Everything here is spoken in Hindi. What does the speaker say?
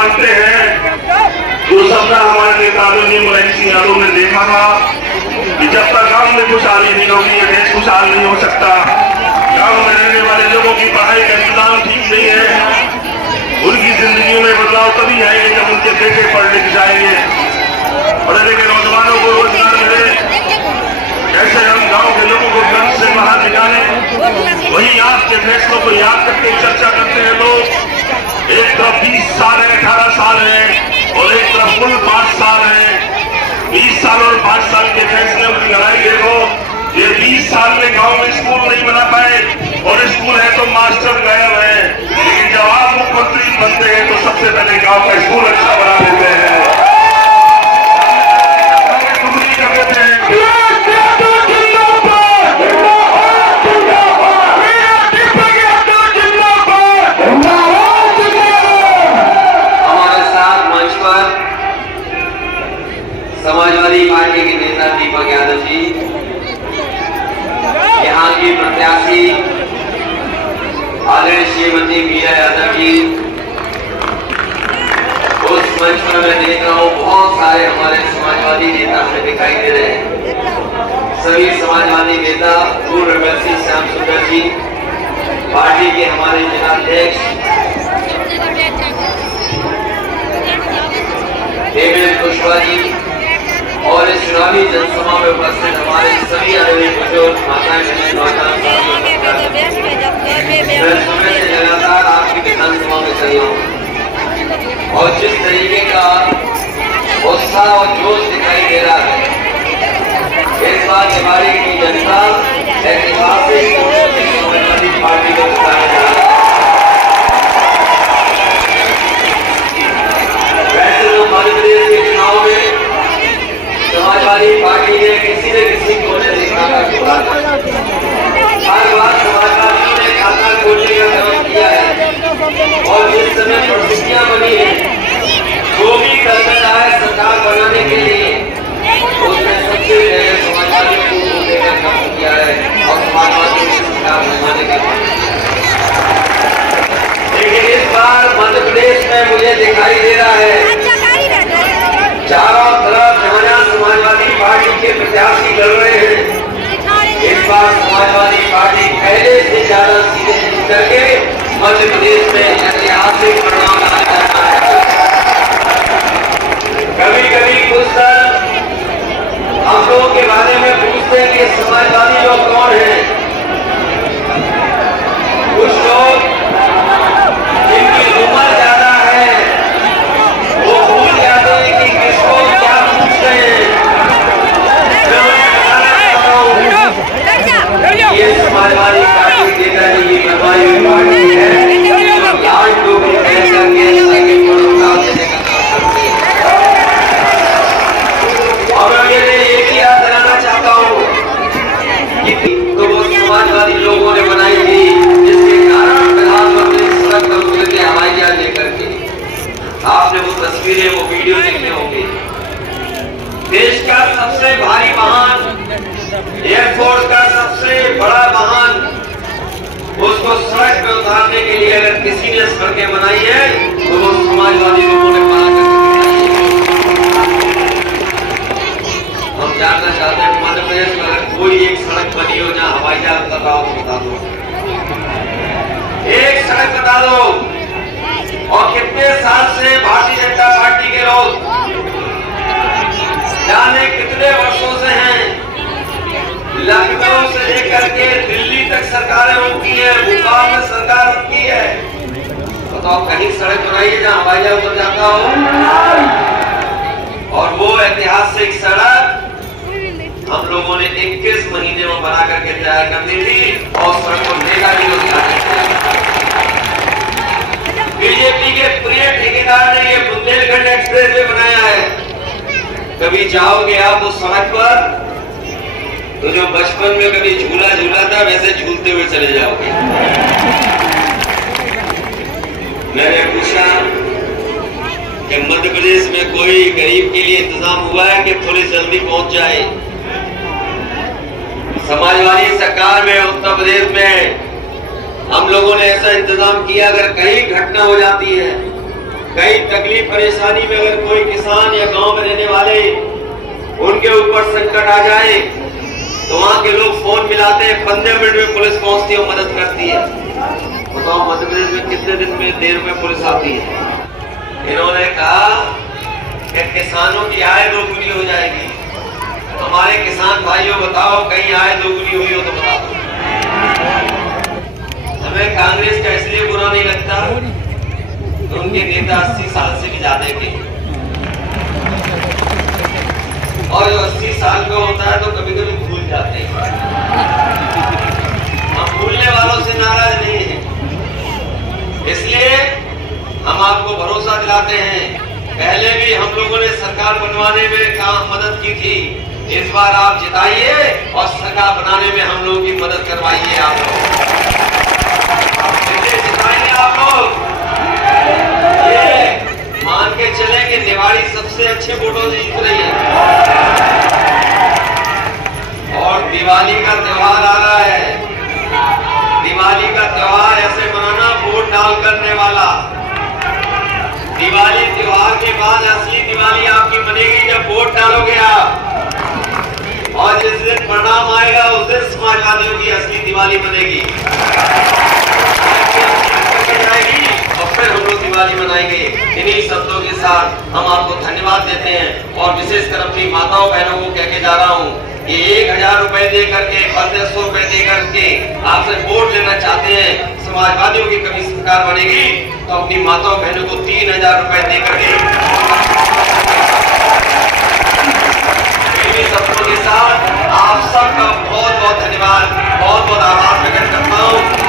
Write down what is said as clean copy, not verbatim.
मानते हैं। जो सपना हमारे नेता आदरणीय मुलायम सिंह यादव ने देखा था कि जब तक गांव में खुशहाली नहीं होगी ये देश खुशहाल नहीं हो सकता। गांव में रहने वाले लोगों की पढ़ाई का इंतजाम ठीक नहीं है। उनकी जिंदगी में बदलाव तभी आएंगे जब उनके बेटे पढ़ लिख जाएंगे, पढ़े लिखे नौजवानों को रोजगार मिले। कैसे हम गांव के लोगों को गंज से बाहर निकालें, वही आपके फैसलों को याद करके चर्चा करते हैं लोग। एक तरफ 20 साल है, 18 साल है और एक तरफ कुल 5 साल है। 20 साल और 5 साल के फैसले की लड़ाई देखो। ये 20 साल में गांव में स्कूल नहीं बना पाए और स्कूल है तो मास्टर गायब है, लेकिन जब आप मुख्यमंत्री बनते हैं तो सबसे पहले गांव का स्कूल अच्छा बना देते हैं। समाजवादी पार्टी के नेता दीपक यादव जी, यहाँ की प्रत्याशी आदरणीय श्रीमती मीरा यादव जी, उस मंच पर मैं देख रहा हूँ बहुत सारे हमारे समाजवादी नेता हमें दिखाई दे रहे हैं। सभी समाजवादी नेता, पूर्व एमएलसी श्याम सुंदर जी, पार्टी के हमारे जिलाध्यक्ष देवेंद्र कुशवाहा जी और इस चुनावी जनसभा में उपस्थित हमारे सभी आदरणीय बुजुर्ग माताएं बहनें नौजवान लगातार आपकी विधानसभा में चल रहा हूँ और जिस तरीके का उत्साह और जोश दिखाई दे रहा है, इस बात हमारी की जनता ऐतिहासिक समाजवादी पार्टी को बताया जा रहा है। वैसे तो मध्य प्रदेश के चुनाव में समाजवादी पार्टी ने किसी न किसी कोने देखा का हर बार समाजवादियों ने खाता खोलने का काम किया है और जिस समय परिस्थितियां बनी है, जो भी कदम आए सरकार बनाने के लिए, उसने सबसे पहले समाजवादियों को खोलने का काम किया है और समाजवादियों की सरकार बनाने का काम किया। लेकिन इस बार मध्य प्रदेश में मुझे दिखाई दे रहा है चारों तरफ जहां समाजवादी पार्टी के प्रत्याशी लड़ रहे हैं, इस बार समाजवादी पार्टी पहले से ज्यादा सीधे करके मध्य प्रदेश में ऐतिहासिक परिणाम लाया जा रहा है। कभी कभी कुछ दल हम लोगों के बारे में पूछते हैं कि समाजवादी लोग कौन है। कुछ लोग जिनकी उम्र ज्यादा है वो भूल जाते हैं कि किसको क्या पूछ रहे हैं। मैं उन्हें बताना चाहता हूँ ये समाजवादी पार्टी के नेताजी की बनवाई हुई पार्टी है, जो लाल टोपी पहन करके साइकिल को रुका देने का काम करती है। और मैं ये भी याद दिलाना चाहता हूँ कि तो वो समाजवादी लोगों ने बनाई थी, जिसके कारण प्रधानमंत्री सड़क पर उतर के हवाई जहाज लेकर के, आपने वो तस्वीरें वो वीडियो देखे होंगे। देश का सबसे भारी वाहन, एयरफोर्स का सबसे बड़ा वाहन, उसको सड़क पे उतारने के लिए अगर किसी ने सड़कें बनाई है तो वो समाजवादी लोगों ने बना कर। हम जानना चाहते हैं मध्य प्रदेश में अगर कोई एक सड़क बनी हो जहाँ हवाई जहाज उतर रहा हो तो बता दो, एक सड़क बता दो। और कितने साल से भारतीय जनता पार्टी के लोग जाने कितने वर्षों से हैं, लखनऊ से लेकर के दिल्ली तक सरकारें उनकी है, भोपाल में सरकार उनकी है, बताओ कहीं सड़क बनाई है जहाँ हवाई जहाज उतर जाता हो। और वो ऐतिहासिक सड़क हम लोगों ने 21 महीने में बना करके तैयार कर दी थी और सड़क को लेकर भी बीजेपी के प्रिय ठेकेदार ने ये बुंदेलखंड एक्सप्रेस वे बनाया है। कभी जाओगे आप उस सड़क पर तो जो बचपन में कभी झूला झूला था वैसे झूलते हुए चले जाओगे। मैंने पूछा कि मध्य प्रदेश में कोई गरीब के लिए इंतजाम हुआ है कि पुलिस जल्दी पहुंच जाए। समाजवादी सरकार में उत्तर प्रदेश में हम लोगों ने ऐसा इंतजाम किया, अगर कहीं घटना हो जाती है कई तकलीफ परेशानी में अगर कोई किसान या गांव में रहने वाले उनके ऊपर संकट आ जाए तो वहां के लोग फोन मिलाते हैं, 15 मिनट में पुलिस पहुंचती है और मदद करती है। बताओ मध्य प्रदेश में कितने दिन में देर में पुलिस आती है। इन्होंने कहा कि किसानों की आय दोगुनी हो जाएगी। हमारे किसान भाइयों बताओ कहीं आय दोगुनी हुई हो तो बता दो। हमें कांग्रेस का इसलिए बुरा नहीं लगता तो उनके नेता 80 साल से भी ज्यादा के, और जो 80 साल का होता है तो कभी कभी भूल जाते हैं। हम भूलने वालों से नाराज नहीं है, इसलिए हम आपको भरोसा दिलाते हैं, पहले भी हम लोगों ने सरकार बनवाने में काम मदद की थी, इस बार आप जिताइए और सरकार बनाने में हम लोगों की मदद करवाइए। आप लोग जिताएंगे, आप लोग ये मान के चले कि निवाड़ी सबसे अच्छे वोटों से जीत रही है। और दिवाली का त्योहार आ रहा है, दिवाली का त्योहार ऐसे मनाना वोट डाल करने वाला। दिवाली त्योहार के बाद असली दिवाली आपकी बनेगी जब वोट डालोगे आप, और जिस दिन परिणाम आएगा उस दिन समाजवादियों की असली दिवाली बनेगी और फिर हम लोग दिवाली मनाएंगे। इन्हीं शब्दों के साथ हम आपको धन्यवाद देते हैं और विशेषकर अपनी माताओं बहनों को कह के जा रहा हूँ कि 1000 रुपए दे करके 1500 रुपए दे करके आपसे वोट लेना चाहते हैं, समाजवादियों की कभी सरकार बनेगी तो अपनी माताओं बहनों को 3000 रुपए दे करके। इन्हीं शब्दों के साथ आप सबका बहुत बहुत धन्यवाद, बहुत बहुत आभार प्रकट करता हूँ।